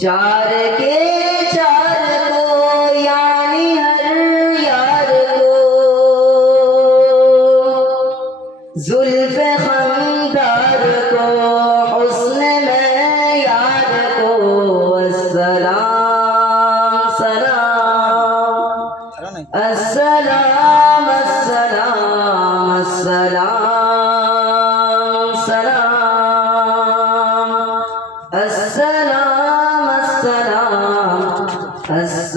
चार के चार को यानी हर यार को जुल्फे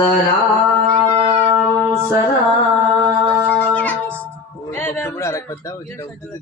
ಸರಾಂ ಸರಾಂ